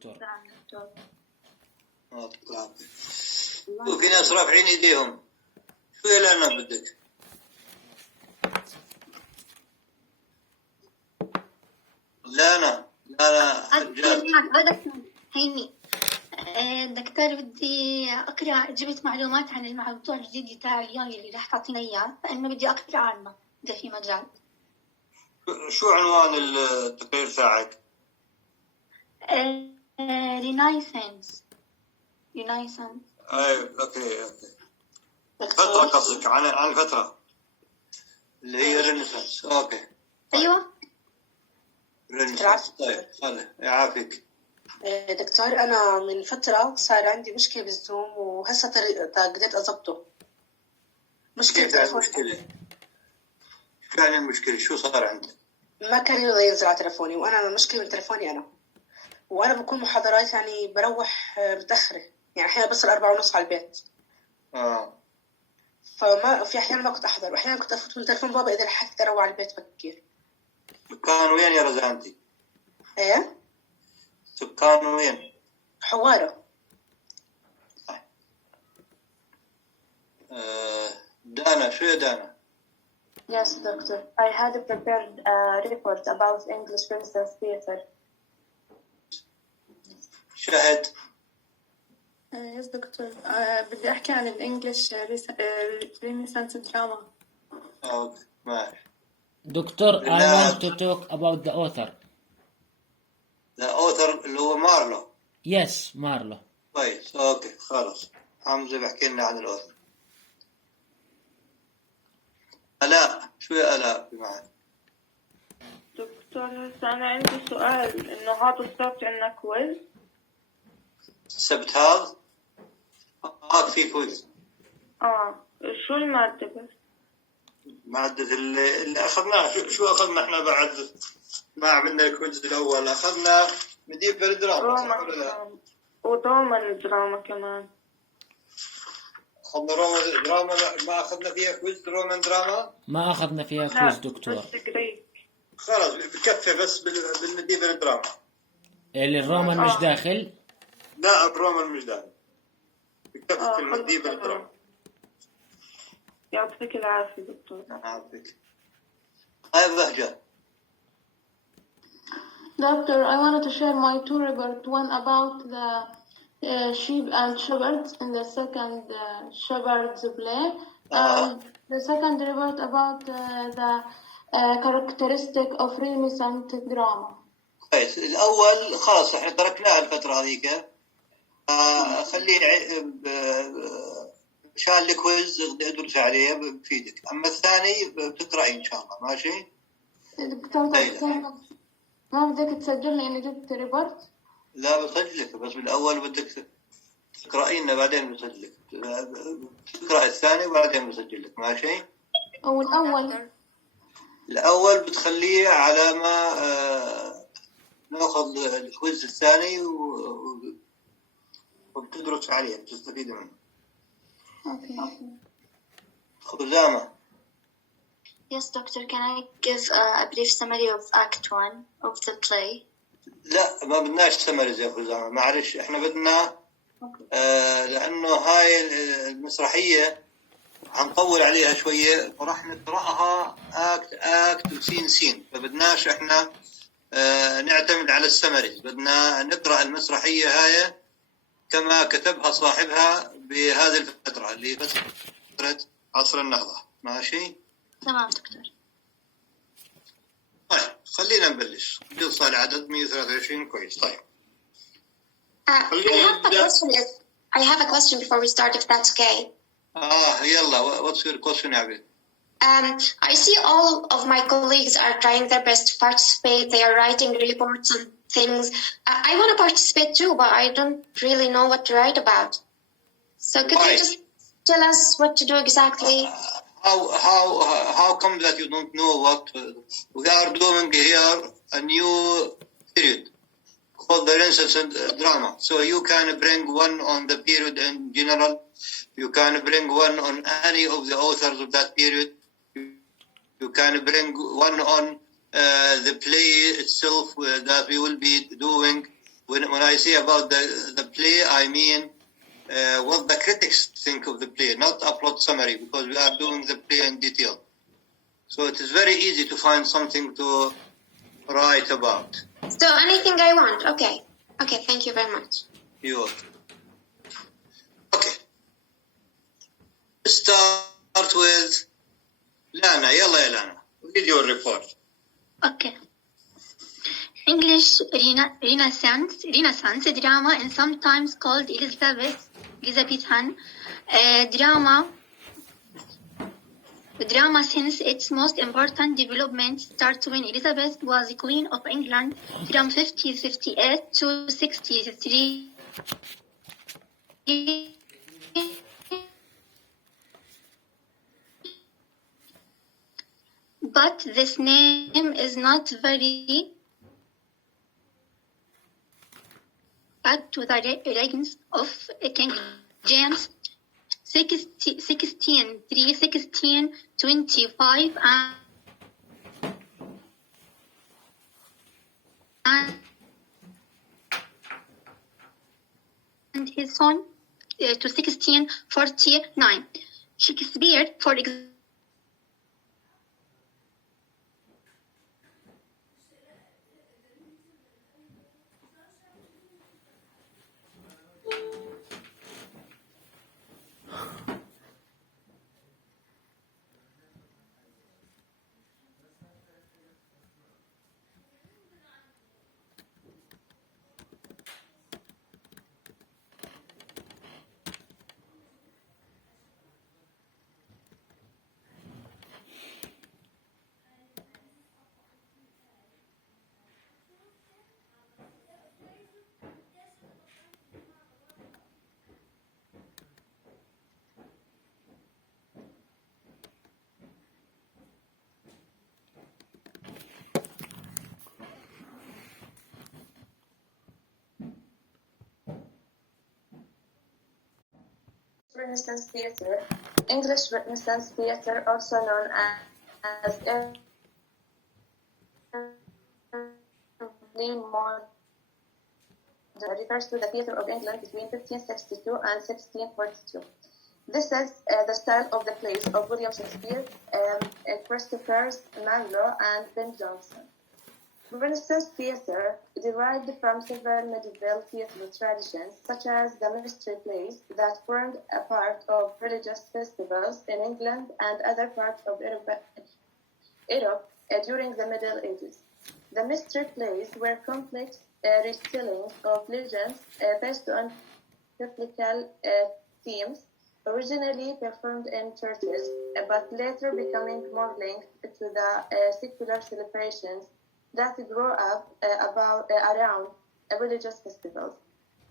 دكتور. نعم دكتور. وفي ناس رافعين ايديهم. شو لنا بدك؟ لا هيني دكتور، بدي أقرأ، جبت معلومات عن الموضوع الجديد بتاع اليوم اللي راح تعطينا إياه، فإنه بدي أقرأ عنه إذا في مجال. شو عنوان التقرير تاعك؟ رينايسنس. اوكي. فترة قصدك عن الفترة اللي هي رينيسانس. اوكي. أيوة. رينيسانس. طيب خلي يعافيك. دكتور، أنا من فترة صار عندي مشكلة بالزوم وهسه قدرت أضبطه. مشكلة فعلا المشكلة شو صار عندك؟ ما كان يرضى ينزل على تلفوني، وأنا مشكلة من تلفوني أنا، وأنا بكون محاضرات يعني بروح متأخرة، يعني أحيانا بصل 4:30 على البيت. فما في أحيانا ما كنت أحضر، وأحيانا كنت أفوت من تلفون بابا إذا لحقت أروح على البيت بكير. سكان وين يا رزانتي؟ إيه؟ سكان وين؟ حوارة. دانا، شو يا دانا؟ Yes, doctor. I had prepared a report about English Princess Theater. شاهد. Yes, doctor. بدي أحكي عن الإنجليش Renaissance drama. أوكي، ماشي. دكتور, I want to talk about the author. The author اللي هو مارلو. Yes, مارلو. كويس، أوكي، خلاص. حمزة بحكي لنا عن الأوثر. آلاء، شو يا آلاء معك؟ دكتور، هسه أنا عندي سؤال، إنه هذا السبت عندنا كويز. السبت هذا؟ في كويز. شو المادة بس؟ مادة اللي أخذناه، شو أخذنا إحنا بعد ما عملنا الكويز الأول؟ أخذنا مديفل دراما ودراما دراما كمان. أخذنا رومان دراما، ما أخذنا فيها كويز رومان دراما؟ ما أخذنا فيها كويز دكتور. بس جريك. خلاص بكفي بس بالمديفل دراما. اللي الرومان مش داخل؟ لا، الرومان مش داخل. بكفي المديفل دراما. يعطيك العافية دكتور. يعافيك. هاي بهجة. Doctor, I wanted to share my two reports, one about the sheep and shepherds in the second shepherd's play, and the second report about the characteristic of Renaissance drama. كويس. الأول خلاص احنا تركناه الفترة هذيك. خليه شان الكويز ادرس عليه بفيدك. أما الثاني بتقرأي إن شاء الله. ماشي؟ ما بدك تسجل لي إني جبت ريبورت؟ لا بسجلك، بس بالأول بدك تقرأي لنا بعدين بسجلك. تقرأ الثاني وبعدين بسجلك. ماشي؟ أو الأول بتخليه على ما نأخذ الكويز الثاني وبتدرس عليه بتستفيد منه. Okay. خزامة. Yes, doctor. Can I give a brief summary of Act 1 of the play? لا، ما بدناش سمري زي خزامة، معلش. احنا بدنا لأنه هاي المسرحية هنطول عليها شوية وراح نقرأها أكت وسين، فبدناش احنا نعتمد على السمري. بدنا نقرأ المسرحية هاي كما كتبها صاحبها بهذه الفترة اللي فترة عصر النهضة. ماشي؟ تمام دكتور. طيب خلينا نبلش. قصة العدد 123. كويس. طيب. I have a question before we start, if that's okay. يلا. What's your question, Abby? I see all of my colleagues are trying their best to participate. They are writing reports and things. I want to participate too, but I don't really know what to write about. So could you just tell us what to do exactly? How come that you don't know what we are doing here? A new period called the Renaissance drama. So you can bring one on the period in general. You can bring one on any of the authors of that period. You can bring one on the play itself that we will be doing when I say about the play, I mean what the critics think of the play, not a plot summary, because we are doing the play in detail. So it is very easy to find something to write about. So anything I want. Okay. Okay, thank you very much. You're welcome. Okay. Let's start with Lana. Yalla ya Lana. Read your report. Okay. English Renaissance drama, and sometimes called Elizabethan drama, since its most important development starts when Elizabeth was Queen of England from 1558 to 63. But this name is not very add to the reigns of King James 1625 and his son to 1649. Shakespeare, for example, Renaissance Theatre, English Renaissance Theatre, also known as early modern, refers to the theatre of England between 1562 and 1642. This is the style of the plays of William Shakespeare, Christopher Marlowe, and Ben Jonson. Renaissance theatre derived from several medieval theatre traditions, such as the mystery plays that formed a part of religious festivals in England and other parts of Europe during the Middle Ages. The mystery plays were complex retellings of legends based on biblical themes, originally performed in churches, but later becoming more linked to the secular celebrations that grew up around religious festivals.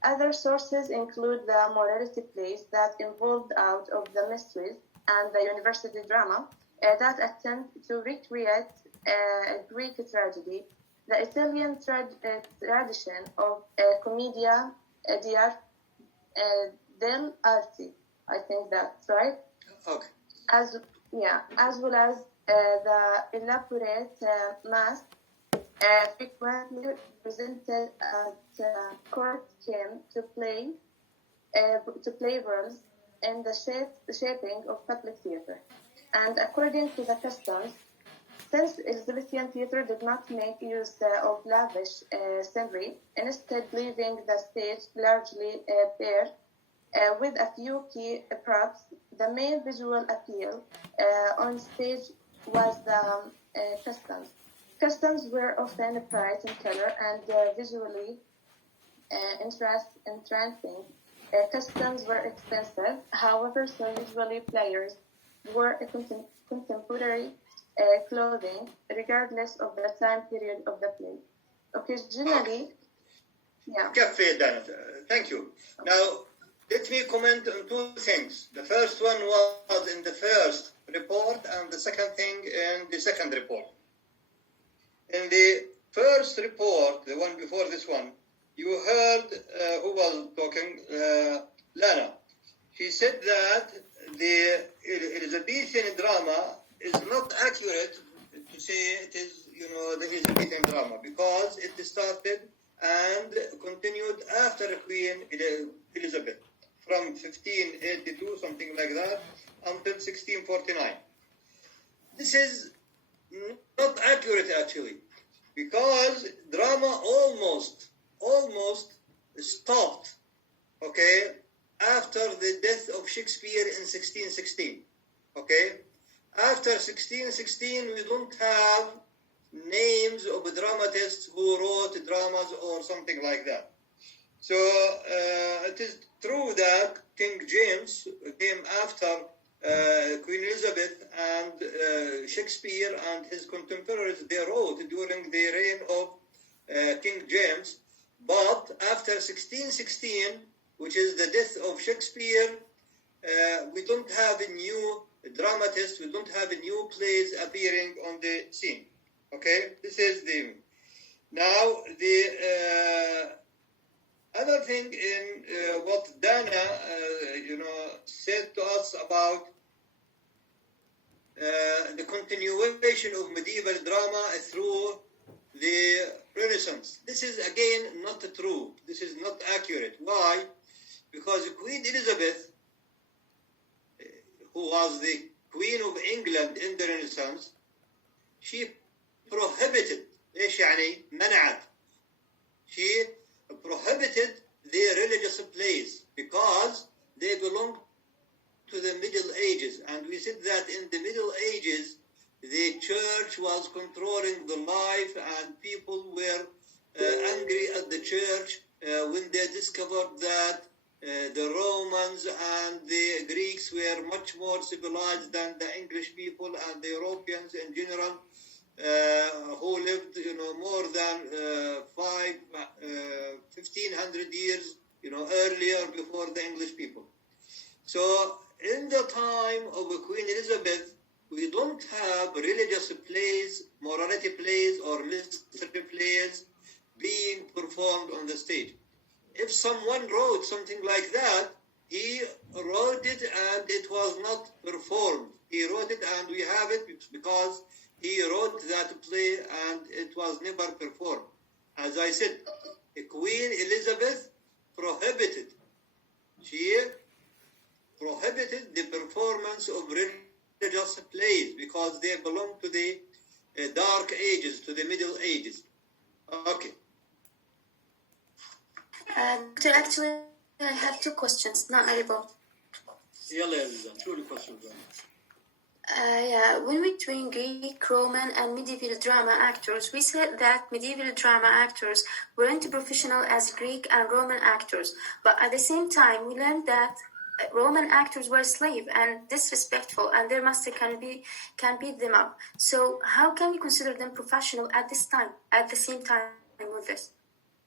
Other sources include the morality plays that evolved out of the mysteries and the university drama that attempt to recreate Greek tragedy, the Italian tradition of commedia dell'arte. I think that's right. Okay. As well as the elaborate mass frequently presented at court came to play roles in the shaping of public theatre. And according to the customs, since Elizabethan theatre did not make use of lavish scenery, instead leaving the stage largely bare with a few key props, the main visual appeal on stage was the customs. Customs were often bright in color and visually entrancing. Customs were expensive, however, so usually players wore contemporary clothing regardless of the time period of the play. Occasionally, Thank you. Now, let me comment on two things. The first one was in the first report, and the second thing in the second report. In the first report, the one before this one, you heard who was talking, Lana. She said that the Elizabethan drama is not accurate to say it is, the Elizabethan drama, because it started and continued after Queen Elizabeth from 1582, something like that, until 1649. This is not accurate actually, because drama almost stopped, okay, after the death of Shakespeare in 1616, okay? After 1616, we don't have names of dramatists who wrote dramas or something like that. So it is true that King James came after Queen Elizabeth, and Shakespeare and his contemporaries, they wrote during the reign of King James. But after 1616, which is the death of Shakespeare, we don't have a new dramatist, we don't have a new plays appearing on the scene. Okay, this is the... Now, the other thing in what Dana, said to us about the continuation of medieval drama through the Renaissance. This is again not true. This is not accurate. Why? Because Queen Elizabeth, who was the Queen of England in the Renaissance, she prohibited, she prohibited the religious plays because they belong to the Middle Ages. And we said that in the Middle Ages, the church was controlling the life, and people were angry at the church when they discovered that the Romans and the Greeks were much more civilized than the English people and the Europeans in general, who lived, more than 1500 years, earlier before the English people. So in the time of Queen Elizabeth, we don't have religious plays, morality plays, or literary plays being performed on the stage. If someone wrote something like that, he wrote it and it was not performed. He wrote it and we have it because he wrote that play and it was never performed. As I said, Queen Elizabeth prohibited the performance of religious plays because they belong to the Dark Ages, to the Middle Ages. Okay. Doctor, actually, I have two questions, not a report. Two questions. When we're doing Greek, Roman, and medieval drama actors, we said that medieval drama actors weren't professional as Greek and Roman actors, but at the same time, we learned that Roman actors were slave and disrespectful, and their master can beat them up. So how can we consider them professional at the same time with this?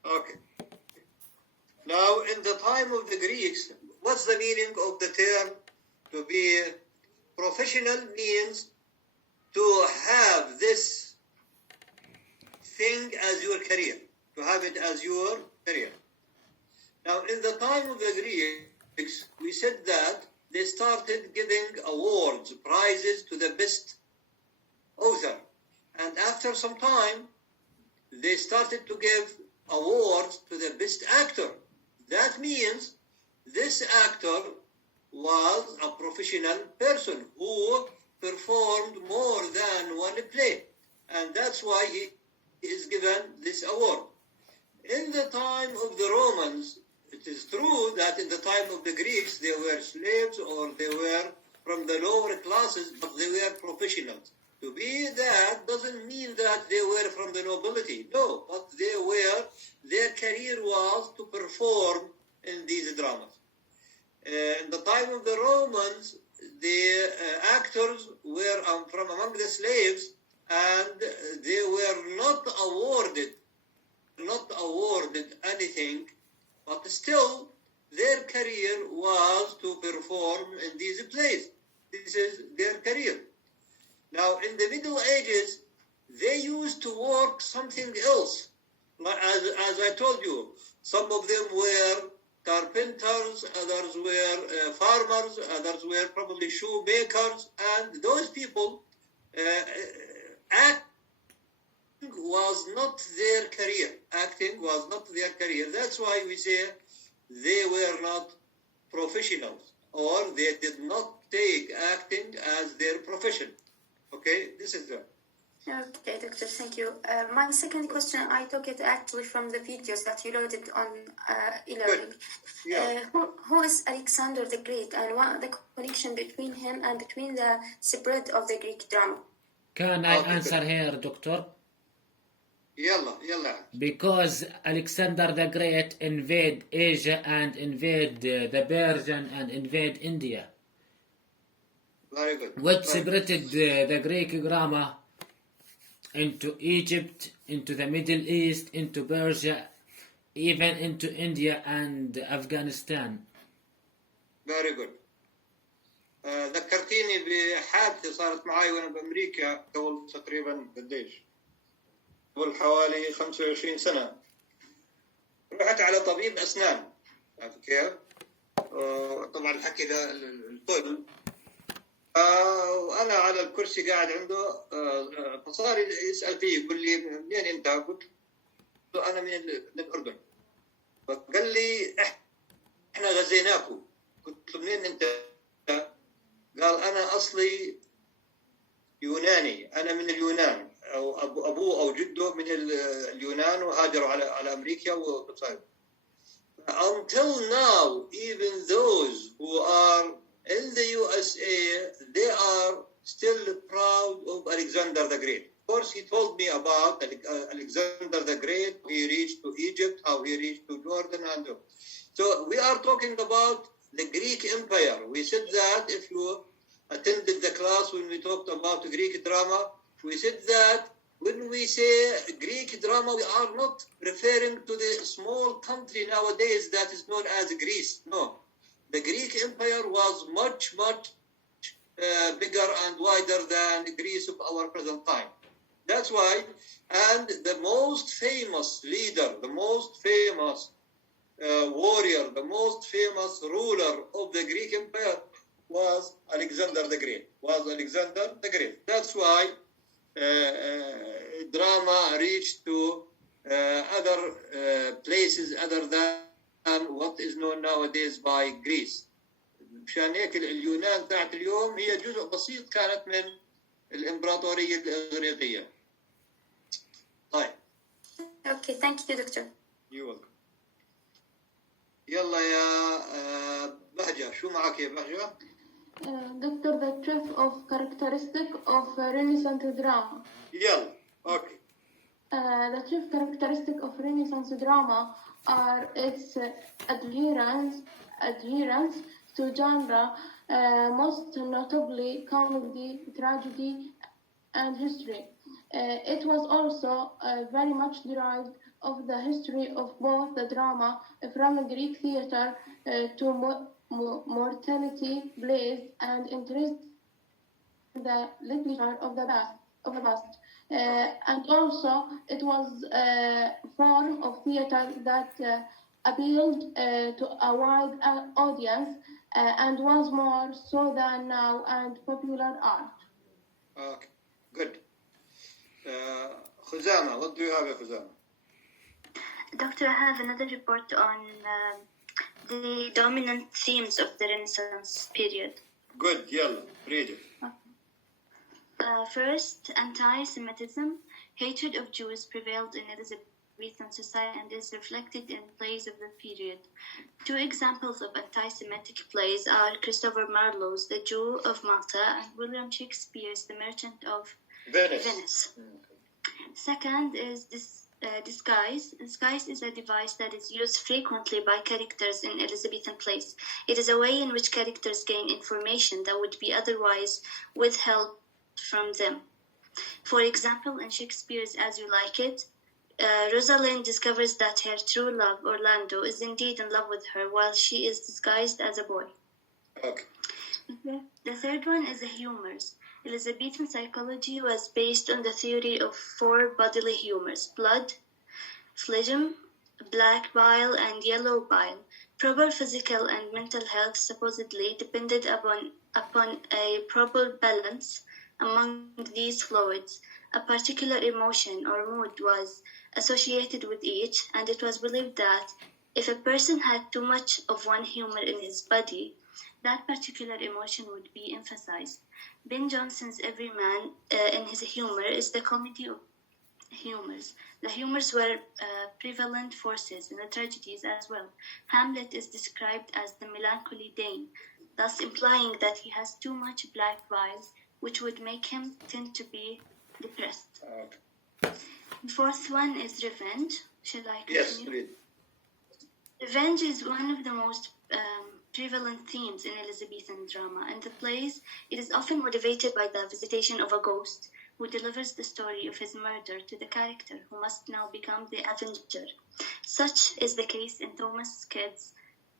Okay. Now, in the time of the Greeks, what's the meaning of the term to be professional? Means to have this thing as your career, to have it as your career. Now, in the time of the Greeks, we said that they started giving awards, prizes to the best author. And after some time, they started to give awards to the best actor. That means this actor was a professional person who performed more than one play. And that's why he is given this award. In the time of the Romans, it is true that in the time of the Greeks, they were slaves or they were from the lower classes, but they were professionals. To be that doesn't mean that they were from the nobility. No, but their career was to perform in these dramas. In the time of the Romans, the actors were from among the slaves, and they were not awarded anything, but still their career was to perform in these plays. This is their career. Now, in the Middle Ages, they used to work something else. As I told you, some of them were carpenters, others were farmers, others were probably shoemakers, and those people acted was not their career. Acting was not their career. That's why we say they were not professionals, or they did not take acting as their profession. Okay, this is the. Okay, Doctor, thank you. My second question, I took it actually from the videos that you loaded on e-learning. Yeah. Who is Alexander the Great, and what the connection between him and between the spread of the Greek drama? Can I answer here, Doctor? Yalla. Because Alexander the Great invade Asia and invade the Persian and invade India. Very good. Which separated the Greek drama into Egypt, into the Middle East, into Persia, even into India and Afghanistan. Very good. ذكرتيني بحادثة صارت معي وأنا بأمريكا قبل تقريبا قديش؟ قبل حوالي 25 سنة. رحت على طبيب أسنان، عارف كيف؟ طبعا الحكي ده الكل. وأنا على الكرسي قاعد عنده، فصار يسأل فيه يقول لي منين أنت؟ قلت له أنا من الأردن. فقال لي إحنا غزيناكم. قلت له منين أنت؟ قال أنا أصلي يوناني، أنا من اليونان، أو أبوه أو جده من اليونان وهاجروا على أمريكا وصار. Until now, even those who are in the USA, they are still proud of Alexander the Great. Of course, he told me about Alexander the Great. He reached to Egypt, how he reached to Jordan, and so we are talking about the Greek Empire. We said that if you attended the class when we talked about Greek drama, we said that when we say Greek drama, we are not referring to the small country nowadays that is known as Greece. No, the Greek Empire was much bigger and wider than Greece of our present time. That's why, and the most famous leader, the most famous warrior, the most famous ruler of the Greek Empire was Alexander the Great. That's why drama reached to other places other than what is known nowadays by Greece. مشان هيك اليونان تاعت اليوم هي جزء بسيط كانت من الإمبراطورية الإغريقية. طيب. Okay, thank you, Doctor. You're welcome. يلا يا بهجة، شو معك يا بهجة؟ Doctor, the truth of characteristic of Renaissance drama. يلا، okay. The chief characteristic of Renaissance drama are its adherence to genre, most notably comedy, tragedy, and history. It was also very much derived of the history of both the drama from Greek theater to mortality plays and interest in the literature of the past. And also it was a form of theater that appealed to a wide audience and was more so than now and popular art. Okay, good. Khuzama, what do you have, Khuzama? Doctor, I have another report on the dominant themes of the Renaissance period. Good, yalla, read it. First, anti-Semitism. Hatred of Jews prevailed in Elizabethan society and is reflected in plays of the period. Two examples of anti-Semitic plays are Christopher Marlowe's The Jew of Malta and William Shakespeare's The Merchant of Venice. Second is disguise. Disguise is a device that is used frequently by characters in Elizabethan plays. It is a way in which characters gain information that would be otherwise withheld from them. For example, in Shakespeare's As You Like It, Rosalind discovers that her true love, Orlando, is indeed in love with her while she is disguised as a boy. Okay. The third one is the humors. Elizabethan psychology was based on the theory of four bodily humors: blood, phlegm, black bile, and yellow bile. Proper physical and mental health supposedly depended upon a proper balance among these fluids, a particular emotion or mood was associated with each, and it was believed that if a person had too much of one humor in his body, that particular emotion would be emphasized. Ben Jonson's Every Man in His Humor is the comedy of humors. The humors were prevalent forces in the tragedies as well. Hamlet is described as the melancholy Dane, thus implying that he has too much black bile, which would make him tend to be depressed. The fourth one is revenge. Shall I continue? Yes, read. Revenge is one of the most prevalent themes in Elizabethan drama. In the plays, it is often motivated by the visitation of a ghost who delivers the story of his murder to the character who must now become the avenger. Such is the case in Thomas Kyd's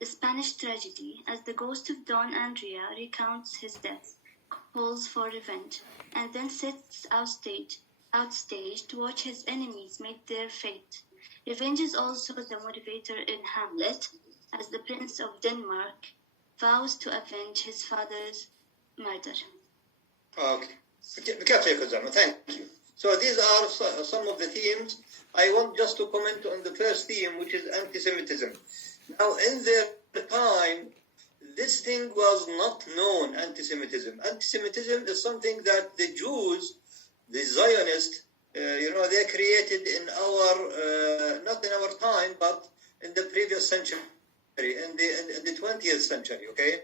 The Spanish Tragedy, as the ghost of Don Andrea recounts his death, calls for revenge, and then sits outstage to watch his enemies meet their fate. Revenge is also the motivator in Hamlet, as the Prince of Denmark vows to avenge his father's murder. Okay. Thank you. So these are some of the themes. I want just to comment on the first theme, which is anti-Semitism. Now, in their time, this thing was not known, anti-Semitism. Anti-Semitism is something that the Jews, the Zionists, they created in our, not in our time, but in the previous century, in the 20th century, okay?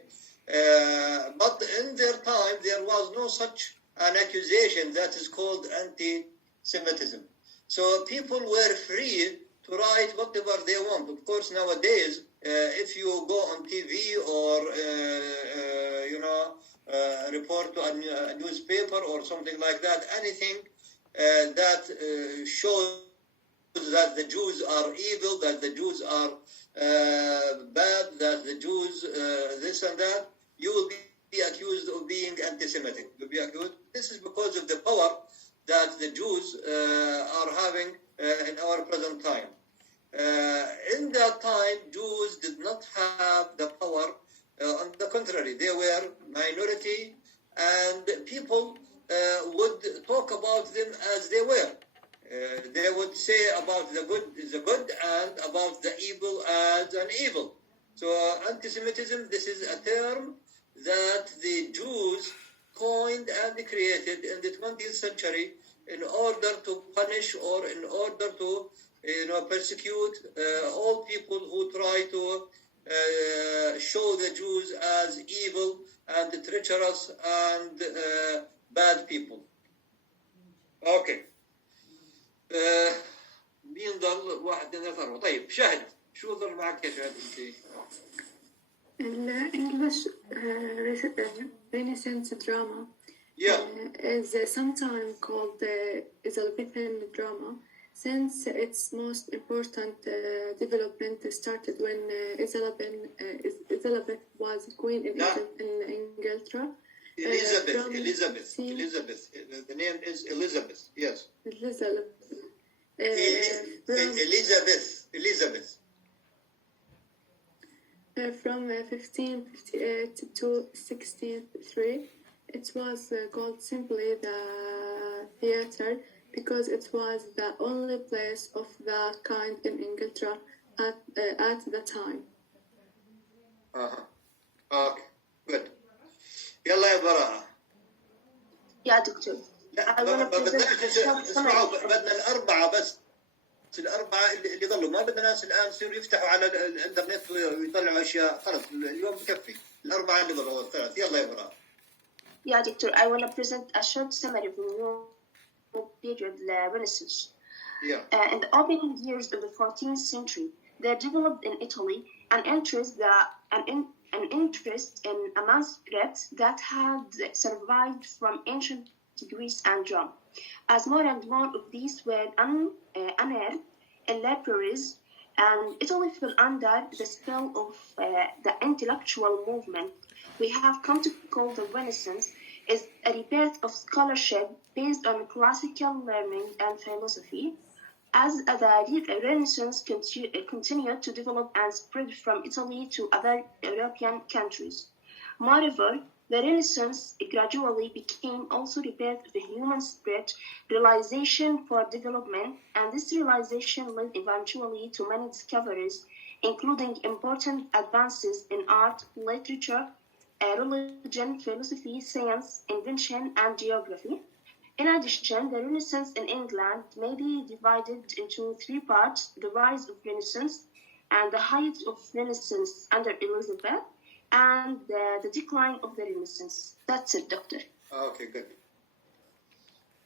But in their time, there was no such an accusation that is called anti-Semitism. So people were free to write whatever they want. Of course, nowadays, if you go on TV or, report to a newspaper or something like that, anything that shows that the Jews are evil, that the Jews are bad, that the Jews this and that, you will be accused of being anti-Semitic. You'll be accused. This is because of the power that the Jews are having in our present time. In that time, Jews did not have the power. On the contrary, they were minority, and people would talk about them as they were. They would say about the good is the good and about the evil as an evil. So anti-Semitism, this is a term that the Jews coined and created in the 20th century in order to punish or in order to persecute all people who try to show the Jews as evil and treacherous and bad people. Okay. مين ضل واحد اثنين ثلاثة أربعة. طيب شاهد شو ضل معك يا شاهد انت؟ English Renaissance drama is sometimes called Elizabethan drama, since its most important development started when Elizabeth was queen in Inglaterra. Elizabeth. The name is Elizabeth. Yes. Elizabeth. From 1558 to 1603, it was called simply the theatre because it was the only place of the kind in Inglaterra at the time. Okay, good. يلا يا براءة. يا دكتور. اسمعوا بدنا الأربعة بس. الأربعة اللي ضلوا ما بدنا ناس الآن يصيروا يفتحوا على الإنترنت ويطلعوا أشياء. خلص اليوم بكفي. الأربعة اللي ضلوا الثلاث. يلا يا براءة. Yeah, Doctor, I want to present a short summary of the new period, the Renaissance. In the opening years of the 14th century, there developed in Italy an interest in a manuscript that had survived from ancient Greece and Rome. As more and more of these were unearthed in libraries, and Italy fell under the spell of the intellectual movement we have come to call the Renaissance, is a rebirth of scholarship based on classical learning and philosophy. As the Renaissance continued to develop and spread from Italy to other European countries. Moreover, The Renaissance gradually became also the birth of the human spirit, realization for development, and this realization led eventually to many discoveries, including important advances in art, literature, religion, philosophy, science, invention, and geography. In addition, the Renaissance in England may be divided into three parts: the rise of Renaissance and the height of Renaissance under Elizabeth, and the decline of the Renaissance. That's it, Doctor. Okay, good.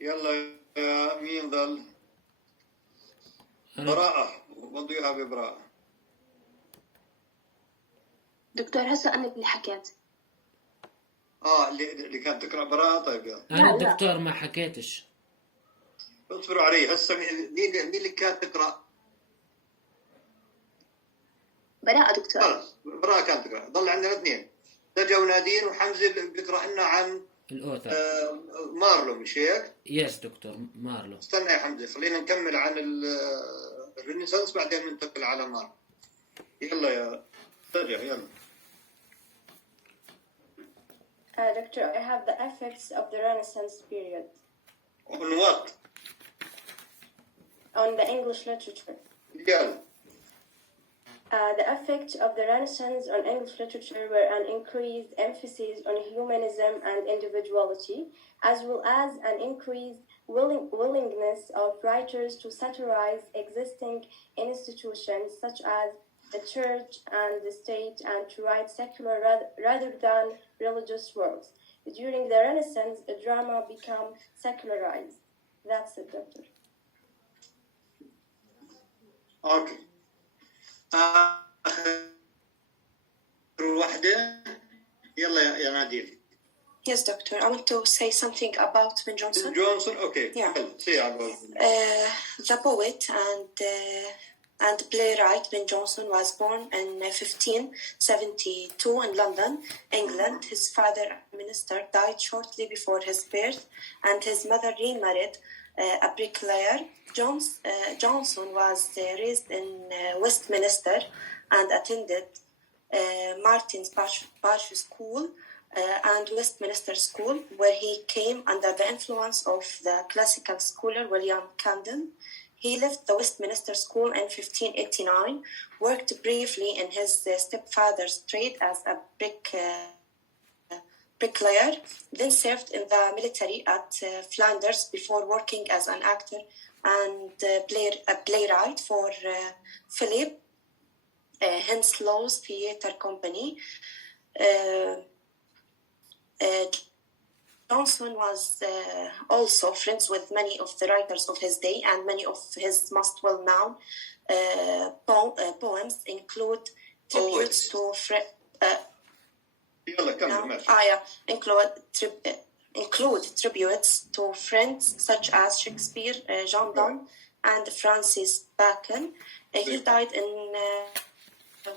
يلا يا مين ضل؟ براءة. What do you have, براءة؟ دكتور هسه أنا اللي حكيت. اللي كانت تقرأ براءة. طيب يلا. أنا الدكتور ما حكيتش. اصبروا علي. هسه مين اللي كانت تقرأ؟ براءة دكتور. خلاص براءة كانت تقرأ. ضل عندنا اثنين، سجا ونادين، وحمزة بيقرأ لنا عن الأوثر. مارلو، مش هيك؟ يس دكتور مارلو. استنى يا حمزة، خلينا نكمل عن الرينيسانس بعدين ننتقل على مارلو. يلا يا سجا يلا. Doctor, I have the effects of the Renaissance period. On what? On the English literature. يلا. The effects of the Renaissance on English literature were an increased emphasis on humanism and individuality, as well as an increased willingness of writers to satirize existing institutions such as the church and the state, and to write secular rather than religious works. During the Renaissance, the drama became secularized. That's it, Doctor. Okay. آخر واحدة. يلا يا نادين. Yes, Doctor. I want to say something about Ben Jonson. Ben Jonson, okay. Yeah. Say about The poet and playwright Ben Jonson was born in 1572 in London, England. His father, a minister, died shortly before his birth, and his mother remarried a bricklayer. Jonson was raised in Westminster and attended Martin's Parish School and Westminster School, where he came under the influence of the classical scholar William Camden. He left the Westminster School in 1589, worked briefly in his stepfather's trade as a bricklayer, then served in the military at Flanders before working as an actor and a playwright for Philip Henslow's theatre company. Jonson was also friends with many of the writers of his day, and many of his most well-known poems include tributes to include tributes to friends such as Shakespeare, John Donne, and Francis Bacon. He died in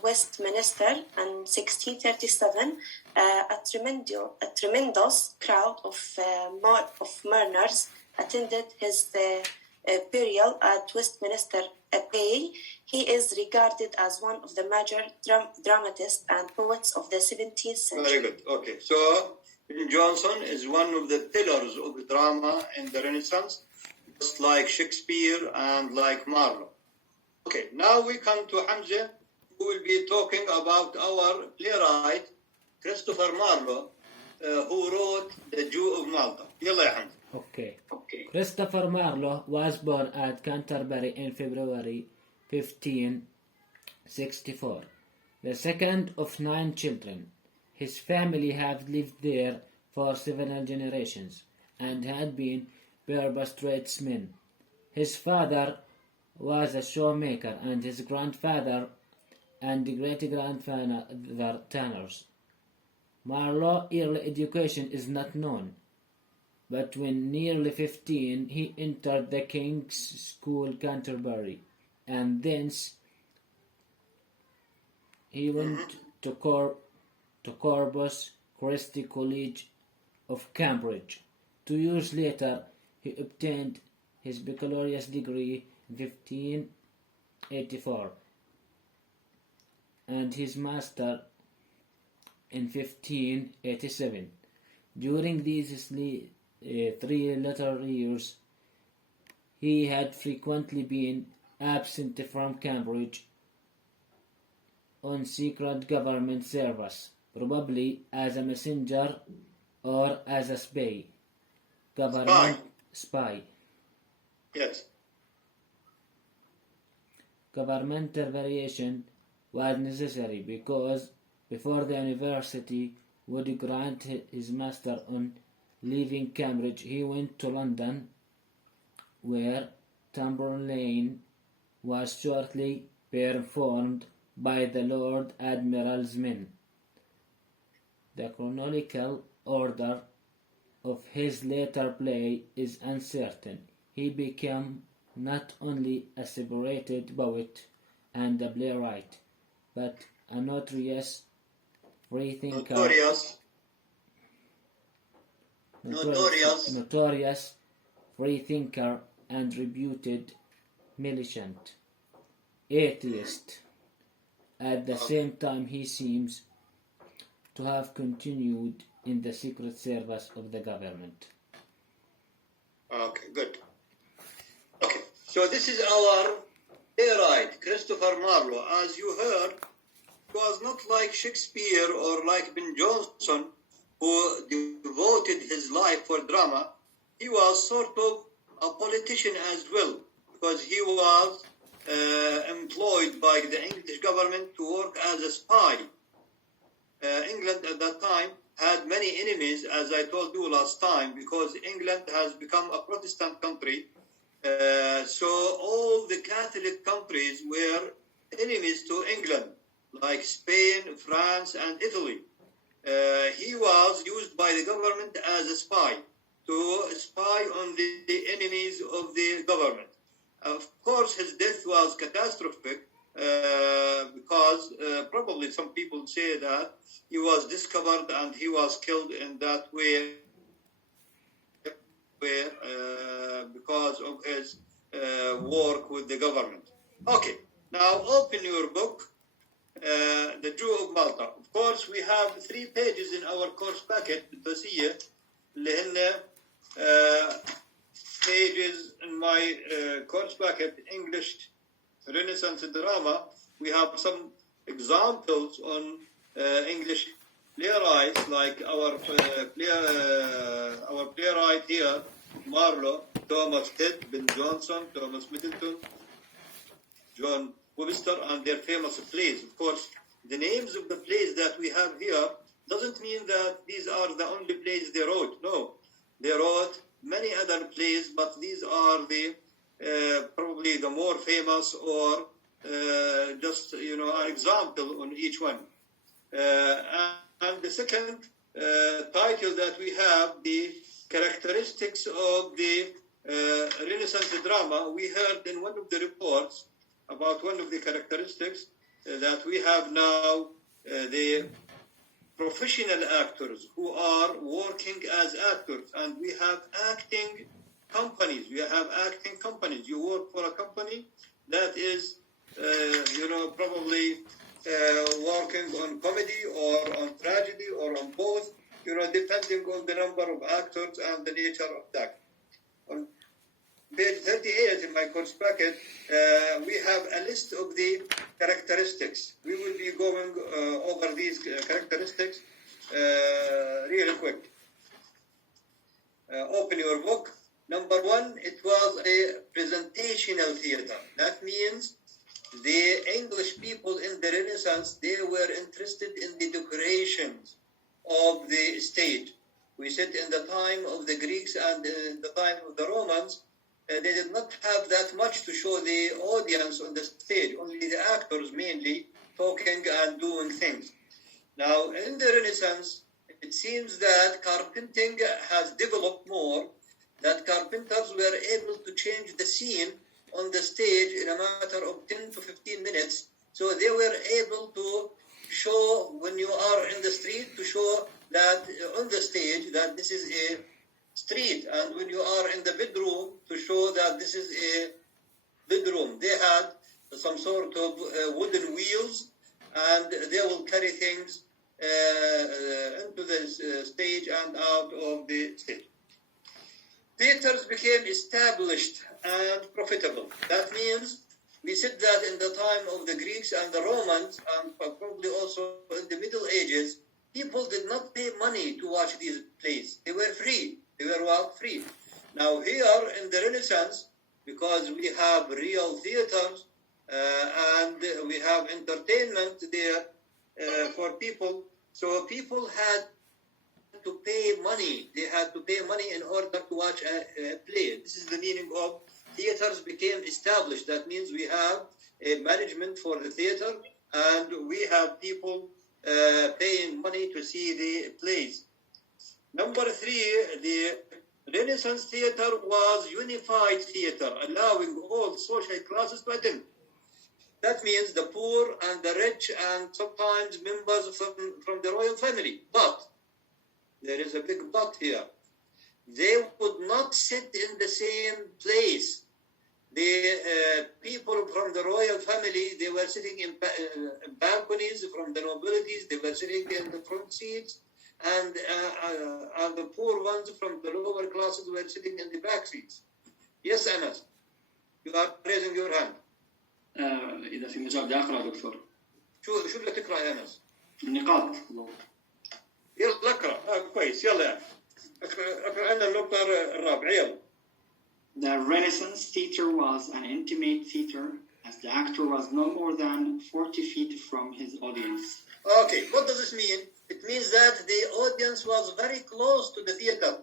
Westminster in 1637. A tremendous crowd of mourners attended his burial at Westminster Abbey. He is regarded as one of the major dramatists and poets of the 17th century. Very good. Okay, so Ben Jonson is one of the pillars of the drama in the Renaissance, just like Shakespeare and like Marlowe. Okay, now we come to Hamza, who will be talking about our playwright, Christopher Marlowe, who wrote The Jew of Malta. يلا يا حمزة. Okay. Christopher Marlowe was born at Canterbury in February 1564, the second of 9 children. His family had lived there for several generations and had been barber tradesmen. His father was a shoemaker, and his grandfather and great-grandfather tanners. Marlowe's early education is not known, but when nearly 15 he entered the King's School, Canterbury, and thence he went to Corpus Christi College of Cambridge. 2 years later he obtained his baccalaureate degree in 1584 and his master in 1587. During these 3 latter years, he had frequently been absent from Cambridge on secret government service, probably as a messenger or as a spy. Spy. Yes. Governmental variation was necessary because before the university would grant his master on leaving Cambridge, he went to London, where Tamburlaine was shortly performed by the Lord Admiral's men. The chronological order of his later play is uncertain. He became not only a celebrated poet and a playwright, but a notorious freethinker. Notorious freethinker and reputed militant atheist. At the same time, he seems to have continued in the secret service of the government. Okay, good. Okay, so this is our playwright, Christopher Marlowe. As you heard, it was not like Shakespeare or like Ben Jonson, who devoted his life for drama. He was sort of a politician as well, because he was employed by the English government to work as a spy. England at that time had many enemies, as I told you last time, because England has become a Protestant country. So all the Catholic countries were enemies to England, like Spain, France, and Italy. He was used by the government as a spy, to spy on the enemies of the government. Of course, his death was catastrophic, because probably some people say that he was discovered and he was killed in that way, because of his work with the government. Okay, now open your book, The Jew of Malta. Of course, we have 3 pages in our course packet, الدراسية, اللي هن pages in my course packet, English Renaissance Drama. We have some examples on English playwrights, like our playwright here, Marlowe, Thomas Head, Ben Jonson, Thomas Middleton, John Webster, and their famous plays. Of course, the names of the plays that we have here doesn't mean that these are the only plays they wrote. No, they wrote many other plays, but these are the probably the more famous, or just an example on each one. And the second title that we have, the characteristics of the Renaissance drama. We heard in one of the reports about one of the characteristics that we have now, the professional actors who are working as actors, and we have acting companies. You work for a company that is, probably working on comedy or on tragedy or on both, depending on the number of actors and the nature of that. On page 38 in my course packet, we have a list of the characteristics. We will be going over these characteristics really quick. Open your book. Number 1, it was a presentational theater. That means the English people in the Renaissance, they were interested in the decorations of the stage. We said in the time of the Greeks and in the time of the Romans, they did not have that much to show the audience on the stage, only the actors mainly talking and doing things. Now, in the Renaissance, it seems that carpenting has developed more, that carpenters were able to change the scene on the stage in a matter of 10 to 15 minutes. So they were able to show, when you are in the street, to show that on the stage that this is a street, and when you are in the bedroom, to show that this is a bedroom. They had some sort of wooden wheels, and they will carry things into the stage and out of the stage. Theaters became established and profitable. That means we said that in the time of the Greeks and the Romans, and probably also in the Middle Ages, people did not pay money to watch these plays. They were free. They were what? Free. Now here in the Renaissance, because we have real theaters and we have entertainment there for people, so people had to pay money. They had to pay money in order to watch a play. This is the meaning of theaters became established. That means we have a management for the theater and we have people paying money to see the plays. Number 3, the Renaissance theater was unified theater, allowing all social classes to attend. That means the poor and the rich and sometimes members from the royal family. But there is a big but here. They would not sit in the same place. The people from the royal family, they were sitting in balconies. From the nobilities, they were sitting in the front seats. And the poor ones from the lower classes were sitting in the back seats. Yes, Anas, you are raising your hand. إذا في مجال بدي أقرأ دكتور. شو بدك تقرأ يا أنس؟ النقاط. يلا اقرأ. كويس يلا اقرأ لنا النقطة الرابعة يلا. The Renaissance theater was an intimate theater, as the actor was no more than 40 feet from his audience. Okay, what does this mean? It means that the audience was very close to the theater,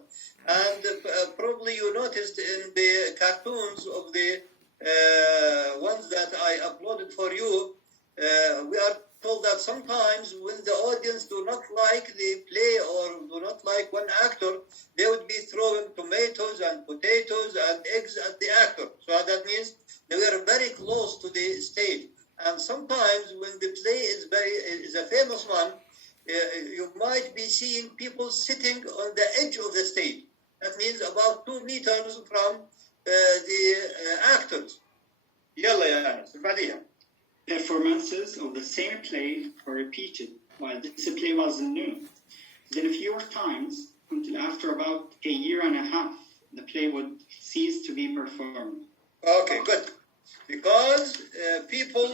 and probably you noticed in the cartoons of the ones that I uploaded for you, we are told that sometimes when the audience do not like the play or do not like one actor, they would be throwing tomatoes and potatoes and eggs at the actor. So that means they were very close to the stage. And sometimes when the play is a famous one, you might be seeing people sitting on the edge of the stage. That means about 2 meters from the actors. يلا يا أنس بعديها. Performances of the same play were repeated while this play was new. Then a few times, until after about a year and a half, the play would cease to be performed. Okay, good. Because people,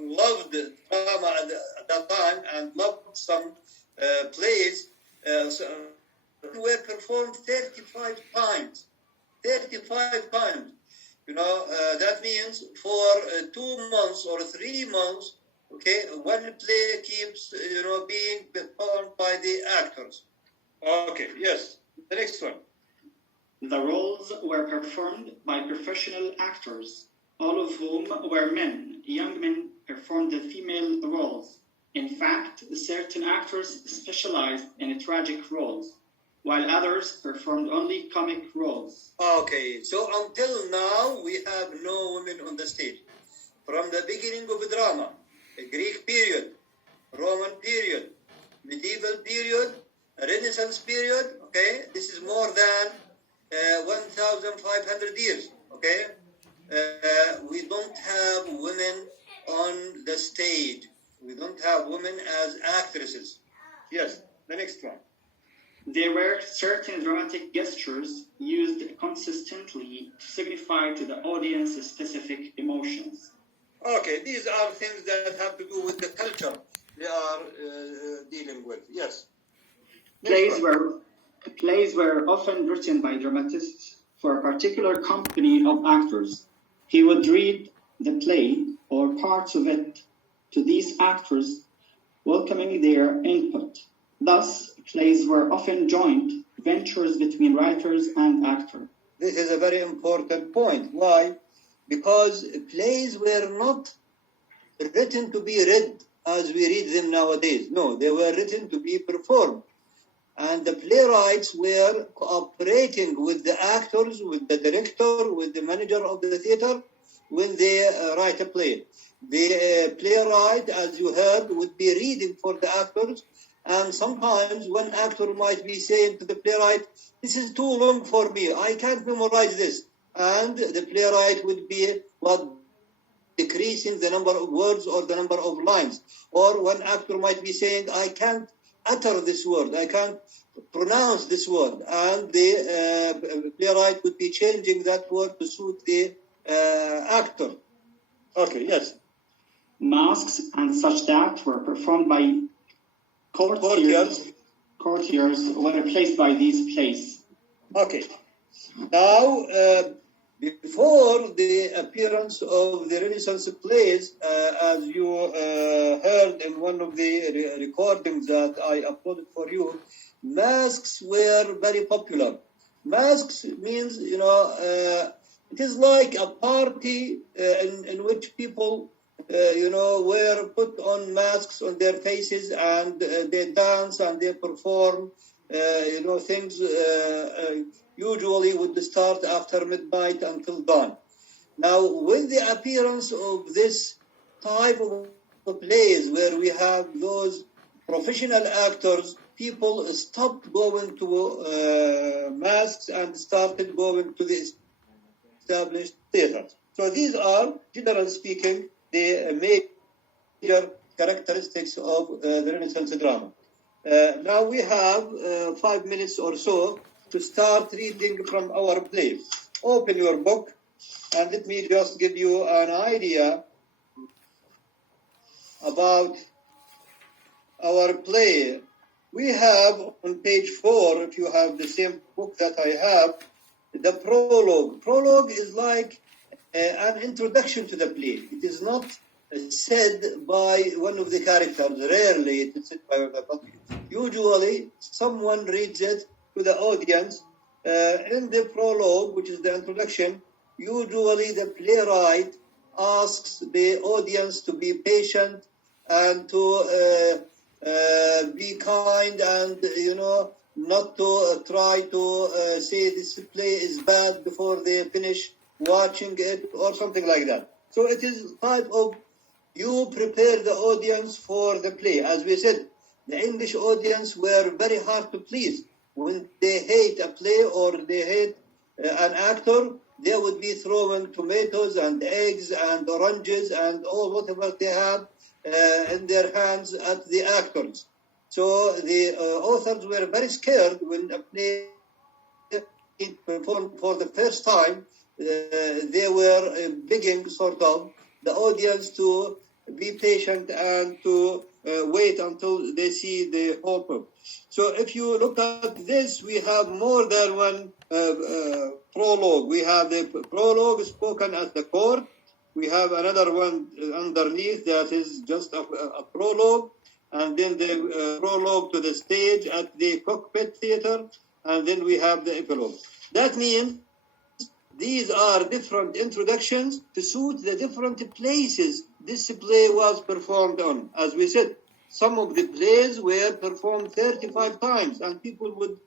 loved drama at that time and loved some plays, so were performed 35 times. 35 times. That means for 2 months or 3 months, okay, one play keeps, being performed by the actors. Okay, yes. The next one. The roles were performed by professional actors, all of whom were men. Young men performed the female roles. In fact, certain actors specialized in tragic roles, while others performed only comic roles. Okay, so until now, we have no women on the stage. From the beginning of drama, the Greek period, Roman period, medieval period, Renaissance period, okay, this is more than 1,500 years, okay? We don't have women on the stage. We don't have women as actresses. Yes, the next one. There were certain dramatic gestures used consistently to signify to the audience specific emotions. Okay, these are things that have to do with the culture they are dealing with. Yes. Plays were often written by dramatists for a particular company of actors. He would read the play or parts of it to these actors, welcoming their input. Thus, plays were often joint ventures between writers and actors. This is a very important point. Why? Because plays were not written to be read as we read them nowadays. No, they were written to be performed. And the playwrights were cooperating with the actors, with the director, with the manager of the theater when they write a play. The playwright, as you heard, would be reading for the actors. And sometimes one actor might be saying to the playwright, "This is too long for me. I can't memorize this." And the playwright would be decreasing the number of words or the number of lines. Or one actor might be saying, I can't utter this word, I can't pronounce this word, and the playwright would be changing that word to suit the actor. Okay, yes. Masks and such that were performed by courtiers were replaced by these plays. Okay. Now, before the appearance of the Renaissance plays, as you heard in one of the recordings that I uploaded for you, masks were very popular. Masks means, it is like a party in which people, were put on masks on their faces, and they dance and they perform, things usually would start after midnight until dawn. Now, with the appearance of this type of plays where we have those professional actors, people stopped going to masks and started going to the established theaters. So these are, generally speaking, the major characteristics of the Renaissance drama. Now we have 5 minutes or so to start reading from our play. Open your book and let me just give you an idea about our play. We have on page 4, if you have the same book that I have, the prologue. Prologue is like an introduction to the play. It is not said by one of the characters. Rarely it is said by one of the characters. Usually someone reads it to the audience. In the prologue, which is the introduction, usually the playwright asks the audience to be patient and to be kind and, not to try to say this play is bad before they finish watching it or something like that. So it is type of, you prepare the audience for the play. As we said, the English audience were very hard to please. When they hate a play or they hate an actor, they would be throwing tomatoes and eggs and oranges and all whatever they have in their hands at the actors. So the authors were very scared when a play performed for the first time. They were begging sort of the audience to be patient and to wait until they see the whole book. So if you look at this, we have more than one prologue. We have the prologue spoken at the court. We have another one underneath that is just a prologue, and then the prologue to the stage at the cockpit theater, and then we have the epilogue. That means these are different introductions to suit the different places this play was performed on. As we said, some of the plays were performed 35 times, and people would,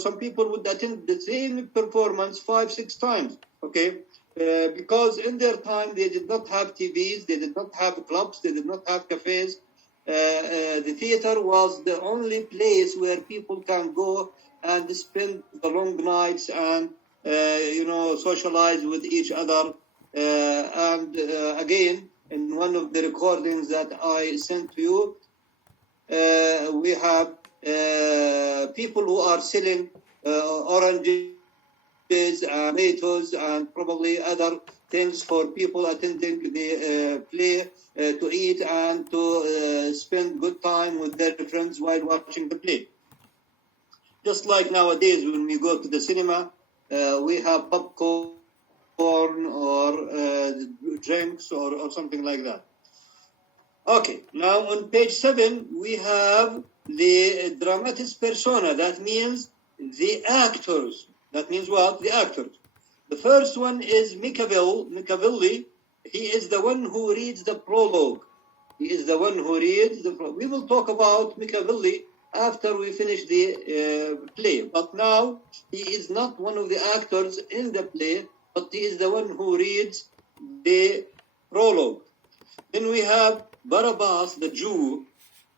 some people would attend the same performance 5-6 times, okay? Because in their time, they did not have TVs, they did not have clubs, they did not have cafes. The theater was the only place where people can go and spend the long nights and, socialize with each other. And again, in one of the recordings that I sent to you, we have people who are selling oranges and tomatoes and probably other things for people attending the play to eat and to spend good time with their friends while watching the play. Just like nowadays when we go to the cinema, we have popcorn or drinks or something like that. Okay, now on page 7, we have the dramatis persona. That means the actors. That means what? The actors. The first one is Machiavelli. He is the one who reads the prologue. He is the one who reads the prologue. We will talk about Machiavelli after we finish the play. But now, he is not one of the actors in the play, but he is the one who reads the prologue. Then we have Barabbas, the Jew.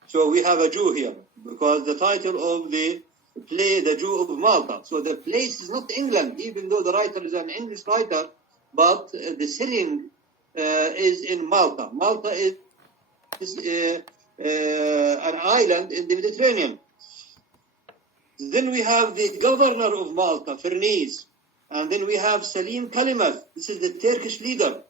So we have a Jew here, because the title of the play, The Jew of Malta. So the place is not England, even though the writer is an English writer, but the setting is in Malta. Malta is an island in the Mediterranean. Then we have the governor of Malta, Ferniz, and then we have Salim Kalimat. This is the Turkish leader.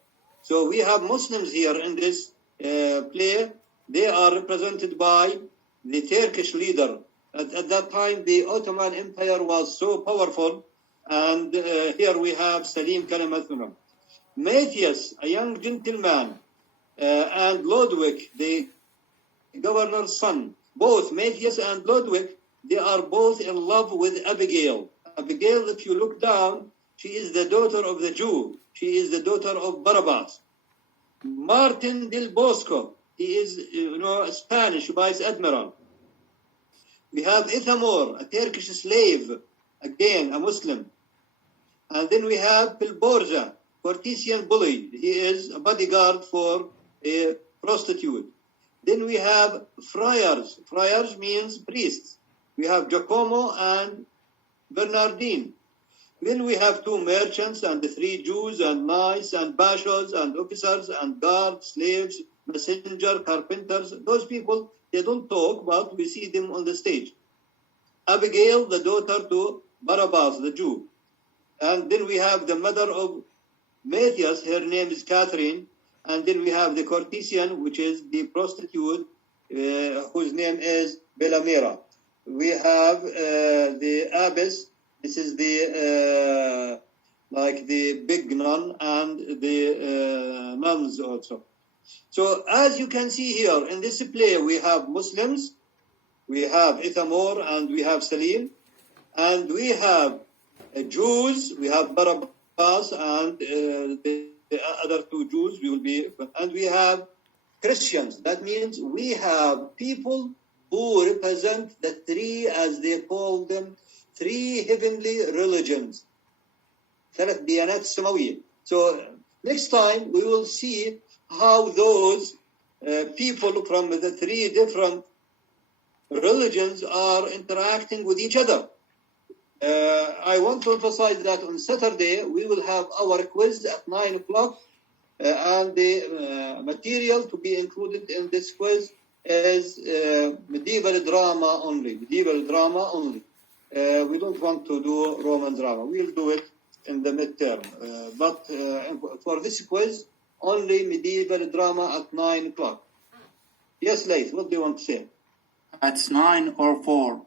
So we have Muslims here in this play. They are represented by the Turkish leader. At that time, the Ottoman Empire was so powerful, and here we have Salim Kalimat. Matthias, a young gentleman, and Ludwig, the governor's son, both Matthias and Ludwig, they are both in love with Abigail. Abigail, if you look down, she is the daughter of the Jew. She is the daughter of Barabbas. Martin del Bosco, he is, a Spanish vice admiral. We have Ithamor, a Turkish slave, again, a Muslim. And then we have Pilborza, Cortesian bully. He is a bodyguard for a prostitute. Then we have friars. Friars means priests. We have Giacomo and Bernardine. Then we have 2 merchants and 3 Jews and knights and bashas and officers and guards, slaves, messenger, carpenters. Those people, they don't talk, but we see them on the stage. Abigail, the daughter to Barabbas, the Jew. And then we have the mother of Matthias, her name is Catherine. And then we have the courtesan, which is the prostitute, whose name is Belamira. We have the abbess. This is the like the big nun and the nuns also. So as you can see here in this play, we have Muslims, we have Ithamor, and we have Salim, and we have Jews, we have Barabbas, and the other 2 Jews will be, and we have Christians. That means we have people who represent the 3, as they call them, 3 heavenly religions. 3 ديانات سماوية. So next time we will see how those people from the 3 different religions are interacting with each other. I want to emphasize that on Saturday we will have our quiz at 9 o'clock, and the material to be included in this quiz is medieval drama only. Medieval drama only. We don't want to do Roman drama. We'll do it in the midterm. But for this quiz, only medieval drama at 9 o'clock. Yes, Laith, what do you want to say? At 9 or 4.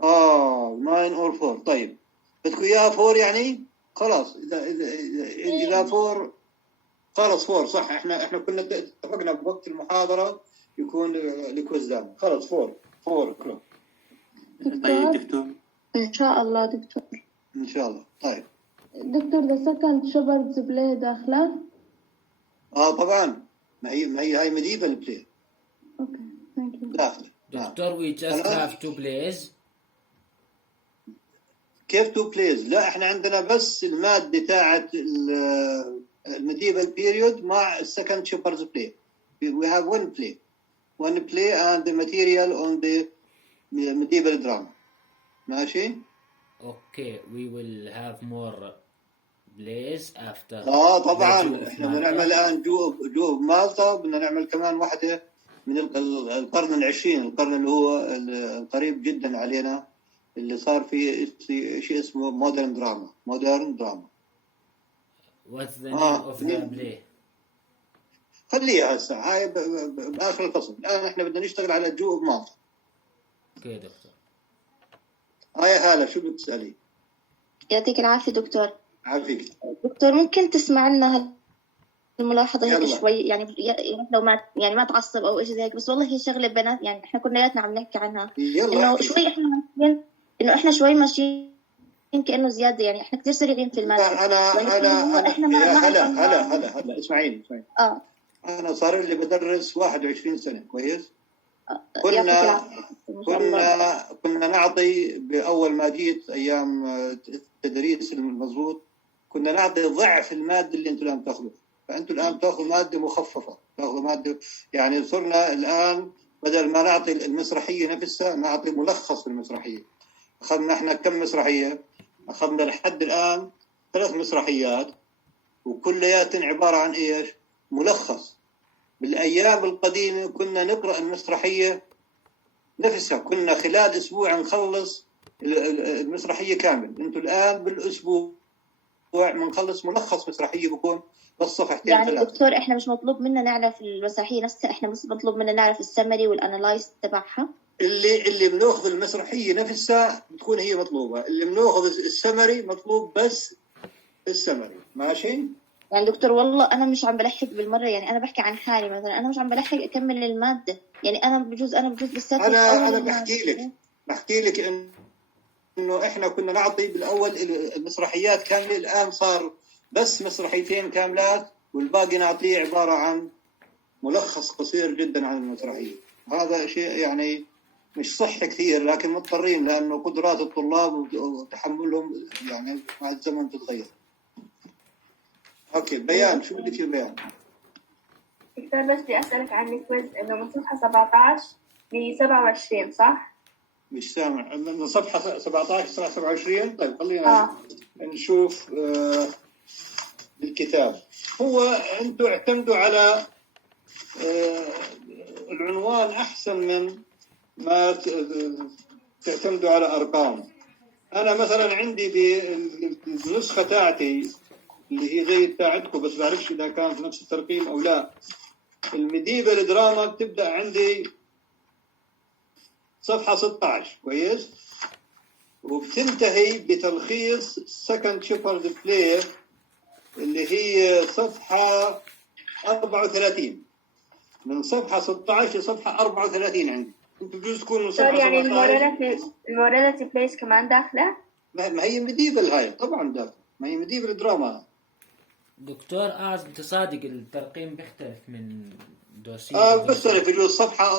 9 or 4. طيب. بدكم إياها 4 يعني؟ خلاص. إذا 4 خلاص 4 صح. إحنا كنا اتفقنا بوقت المحاضرة يكون الكويز دائما. خلاص 4 o'clock. طيب دكتور. إن شاء الله دكتور. إن شاء الله. طيب. دكتور the second shepherd's play داخلة؟ طبعا. ما هي هاي medieval play. Okay, thank you. داخلة. Doctor, we just have 2 plays. كيف 2 plays؟ لا احنا عندنا بس المادة تاعت الميديفال بيريود مع السكند shepherd's play. We have 1 play. 1 play and the material on the medieval drama. ماشي؟ Okay, we will have more plays after. طبعا احنا بدنا نعمل الآن جو مالطا، بدنا نعمل كمان واحدة من القرن العشرين، القرن اللي هو القريب جدا علينا، اللي صار فيه شيء اسمه مودرن دراما. What's the name of the play? خليها هسه هاي بآخر الفصل. الآن احنا بدنا نشتغل على جو مالطا. اوكي دكتور. هاي هالة شو بتسألي؟ يعطيك العافية دكتور. عافيك. دكتور ممكن تسمع لنا الملاحظة هيك شوي، يعني لو ما تعصب أو إشي زي هيك، بس والله هي شغلة بنات، يعني إحنا كلياتنا عم نحكي عنها. إنه شوي إحنا ماشيين، إنه إحنا شوي ماشيين كأنه زيادة، يعني إحنا كتير سريعين في المادة. أنا إحنا ما هلا اسمعيني. أنا صار لي بدرس 21 سنة كويس. كنا نعطي بأول ما جيت أيام التدريس المضبوط، كنا نعطي ضعف المادة اللي أنتم الآن تأخذوا. فأنتم الآن تأخذوا مادة مخففة، تأخذوا مادة، يعني صرنا الآن بدل ما نعطي المسرحية نفسها نعطي ملخص المسرحية. أخذنا إحنا كم مسرحية؟ أخذنا لحد الآن 3 مسرحيات، وكليات عبارة عن إيش؟ ملخص. بالأيام القديمة كنا نقرأ المسرحية نفسها، كنا خلال أسبوع نخلص المسرحية كامل. أنتم الآن بالأسبوع بنخلص ملخص مسرحية بكون بس صفحتين يعني ثلاثة. دكتور احنا مش مطلوب منا نعرف المسرحية نفسها، احنا بس مطلوب منا نعرف السمري والانالايز تبعها. اللي بناخذ المسرحية نفسها بتكون هي مطلوبة، اللي بناخذ السمري مطلوب بس السمري. ماشي؟ يعني دكتور والله أنا مش عم بلحق بالمرة، يعني أنا بحكي عن حالي مثلا، أنا مش عم بلحق أكمل المادة، يعني أنا بجوز بالذات أنا بحكي لك إنه إحنا كنا نعطي بالأول المسرحيات كاملة، الآن صار بس مسرحيتين كاملات والباقي نعطيه عبارة عن ملخص قصير جدا عن المسرحية. هذا شيء يعني مش صح كثير، لكن مضطرين لأنه قدرات الطلاب وتحملهم يعني مع الزمن تتغير. أوكي بيان، شو بدك يا بيان؟ دكتور بس بدي أسألك عن الكويز إنه من صفحة 17 ل 27 صح؟ مش سامع. من صفحة 17 صفحة 27. طيب خلينا نشوف الكتاب. هو أنتوا اعتمدوا على العنوان أحسن من ما تعتمدوا على أرقام. أنا مثلا عندي بالنسخة تاعتي اللي هي زي تاعتكم، بس بعرفش إذا كانت نفس الترقيم أو لا. الميديفال دراما بتبدأ عندي صفحة 16 كويس، وبتنتهي بتلخيص second shepherd play اللي هي صفحة 34. من صفحة 16 لصفحة 34 عندي. انتوا بجوز تكونوا صفحة يعني الموراليتي بليس كمان داخلة؟ ما هي ميديفال هاي طبعا داخل، ما هي ميديفال دراما. دكتور متصادق الترقيم بيختلف من دوسي بيختلف بجوز صفحة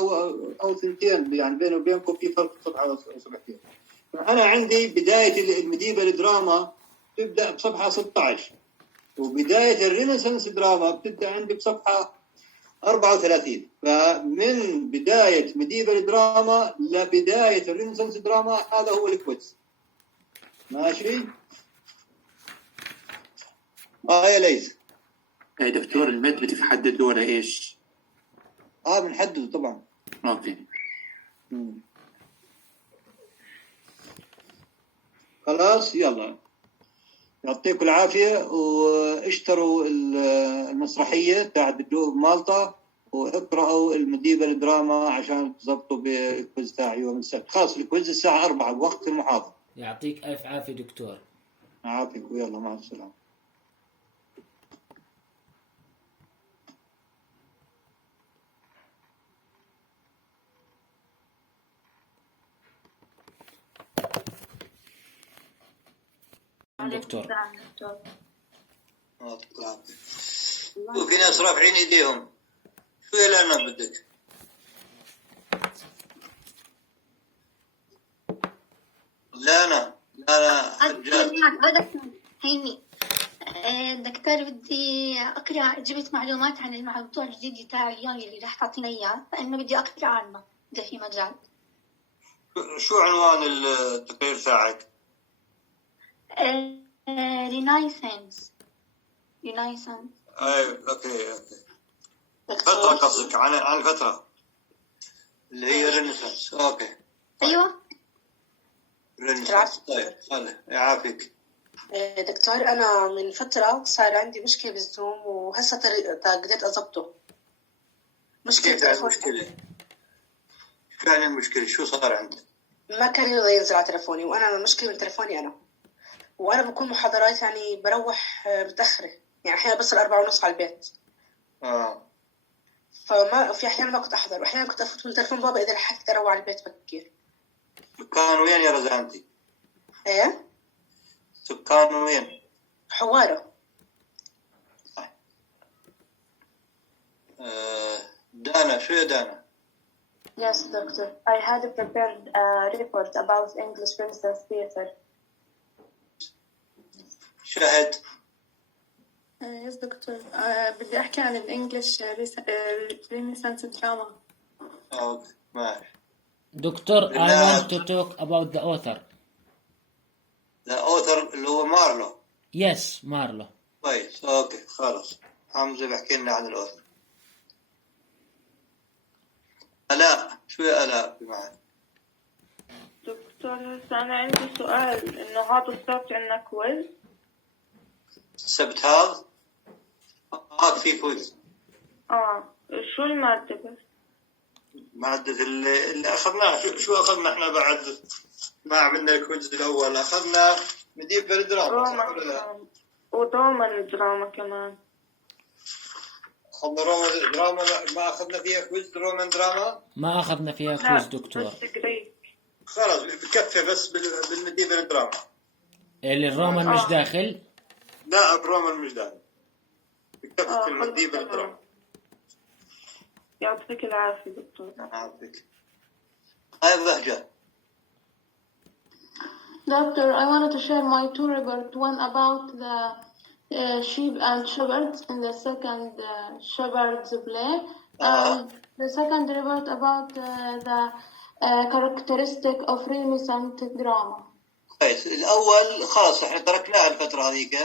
أو ثنتين، يعني بينه وبينكم في فرق صفحة أو صفحتين. أنا عندي بداية الميديفال دراما تبدأ بصفحة 16، وبداية الرينيسانس دراما بتبدأ عندي بصفحة 34. فمن بداية ميديفال دراما لبداية الرينيسانس دراما هذا هو الكويز. ماشي؟ يا ليث. يا دكتور المد بتحددوا ولا ايش؟ بنحدده طبعا. اوكي. خلاص يلا، يعطيكم العافية، واشتروا المسرحية تاعت الجوب مالطا واقرأوا الميديفال دراما عشان تضبطوا بالكويز تاع يوم السبت. خلاص الكويز الساعة 4 بوقت المحاضرة. يعطيك ألف عافية دكتور. عافيك ويلا مع السلامة. دكتور. وفي ناس رافعين ايديهم. شو يا لانا بدك؟ لانا هيني دكتور بدي أقرأ، جبت معلومات عن الموضوع الجديد تاع اليوم اللي رح تعطينا إياه، فإنه بدي أقرأ عنه إذا في مجال. شو عنوان التقرير تاعك؟ رينايسانس. اوكي. فترة قصدك عن الفترة اللي هي رينيسانس. اوكي. ايوه رينيسانس. طيب خلي يعافيك. دكتور أنا من فترة صار عندي مشكلة بالزوم وهسه قدرت أضبطه. مشكلة تليفون. شو يعني المشكلة؟ شو صار عندك؟ ما كان يرضى ينزل على تليفوني، وأنا المشكلة من تليفوني أنا، وأنا بكون محاضرات يعني بروح متأخرة، يعني أحيانا بصل 4:30 على البيت. فما في أحيانا ما كنت أحضر، وأحيانا كنت أفوت من تليفون بابا إذا لحقت أروح على البيت بكير. سكان وين يا رزانتي؟ إيه؟ سكان وين؟ حوارة. دانا، شو يا دانا؟ Yes, doctor. I had prepared a report about English Renaissance Theatre. شاهد. Yes, doctor. بدي أحكي عن الإنجليش Renaissance drama. أوكي، ماشي. دكتور, I want to talk about the author. The author اللي هو مارلو. Yes, مارلو. كويس، اوكي خلاص. حمزة بحكي لنا عن الوصف. آلاء، شو يا آلاء بمعنى؟ دكتور هسه أنا عندي سؤال، إنه هذا السبت عندنا كويز. السبت هذا؟ في كويز. شو المادة بس؟ مادة اللي أخذناها، شو أخذنا إحنا بعد ما عملنا الكويز الأول؟ أخذنا ميديفال دراما صح ولا لا؟ ودراما دراما كمان. أخذنا رومان دراما، ما أخذنا فيها كويز رومان دراما؟ ما أخذنا فيها كويز دكتور. بس جريك. خلاص بكفي بس بالميديفال دراما. اللي الرومان مش داخل؟ لا الرومان مش داخل. بكفي في الميديفال دراما. يعطيك العافية دكتور. يعافيك. هاي بهجة. Doctor, I wanted to share my two reports, one about the sheep and shepherds in the second shepherd's play, and the second report about the characteristic of Renaissance drama. كويس. الأول خلاص احنا تركناها الفترة هذيك.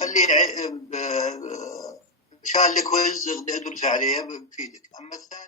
خليه مشان الكويز ادرس عليه بفيدك. أما الثاني